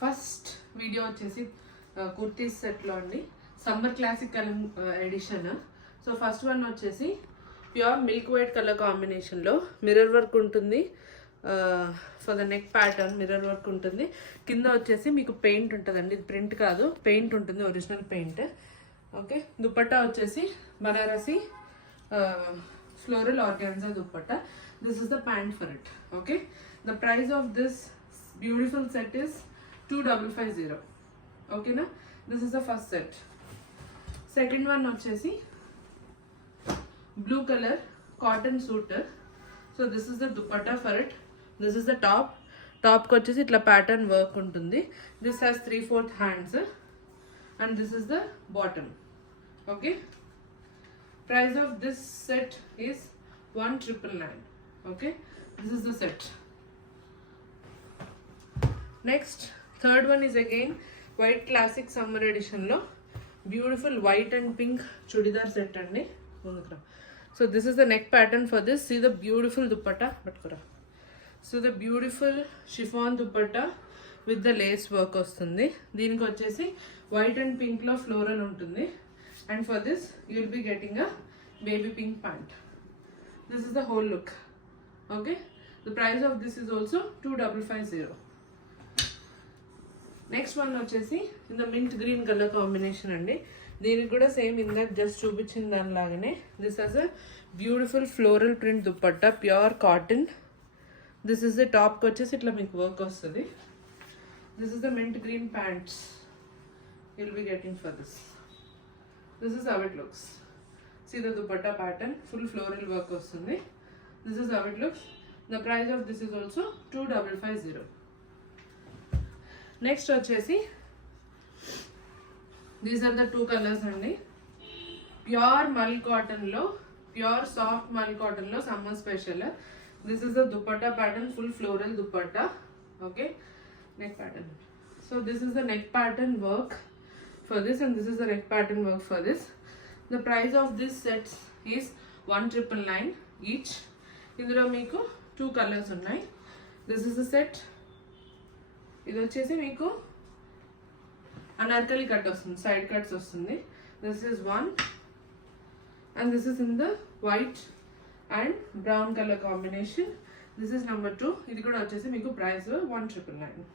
First video వచ్చేసి కుర్తీస్ సెట్లో అండి, summer classic edition. So first one వచ్చేసి ప్యూర్ మిల్క్ వైట్ కలర్ కాంబినేషన్లో మిర్రర్ వర్క్ ఉంటుంది. For the neck pattern mirror work ఉంటుంది. కింద వచ్చేసి మీకు పెయింట్ ఉంటుందండి, ఇది ప్రింట్ కాదు, పెయింట్ ఉంటుంది, ఒరిజినల్ పెయింట్. ఓకే, దుపట్టా వచ్చేసి Banarasi floral organza dupatta. This is the pant for it. Okay, the price of this beautiful set is 2550. ఓకేనా, this is the first set. Second one వచ్చేసి blue colour cotton suit. So this is the dupatta for it. This is the top. టాప్కి వచ్చేసి ఇట్లా pattern work ఉంటుంది. This has 3/4 hands and this is the bottom. Okay, price of this set is 1999. Okay, this is the set. Next, third one is again white classic summer edition lo beautiful white and pink chudidar set andi. So this is the neck pattern for this. See the beautiful dupatta. So the beautiful chiffon dupatta with the lace work వస్తుంది. దీనికి వచ్చేసి white and పింక్లో floral ఉంటుంది. And for this you will be getting a baby pink pant. This is the whole look. Okay, the price of this is also 2550. Next one వచ్చేసి in the mint green colour combination అండి. దీనికి కూడా same ఇందాక just చూపించిన దానిలాగానే this has a beautiful floral print dupatta, pure cotton. This is the టాప్కి వచ్చేసి ఇట్లా మీకు వర్క్ వస్తుంది. This is the mint green pants you'll be getting for this. This is how it looks. See the dupatta pattern, full floral work vastundi. This is how it looks. The price of this is also 2550. Next vachesi these are the two colors andi. Pure mal cotton lo, pure soft mal cotton lo summer special. This is the dupatta pattern, full floral dupatta. Okay, neck pattern. So this is the neck pattern work for this and this is the neck pattern work for this. The price of this sets is 1999 each. ఇందులో మీకు 2 కలర్స్ ఉన్నాయి. This is the set. ఇది వచ్చేసి మీకు అనార్కలి కట్ వస్తుంది, side cuts వస్తుంది. This is 1 and this is in the white and brown color combination. This is number 2. ఇది కూడా వచ్చేసి మీకు ప్రైస్ 1999.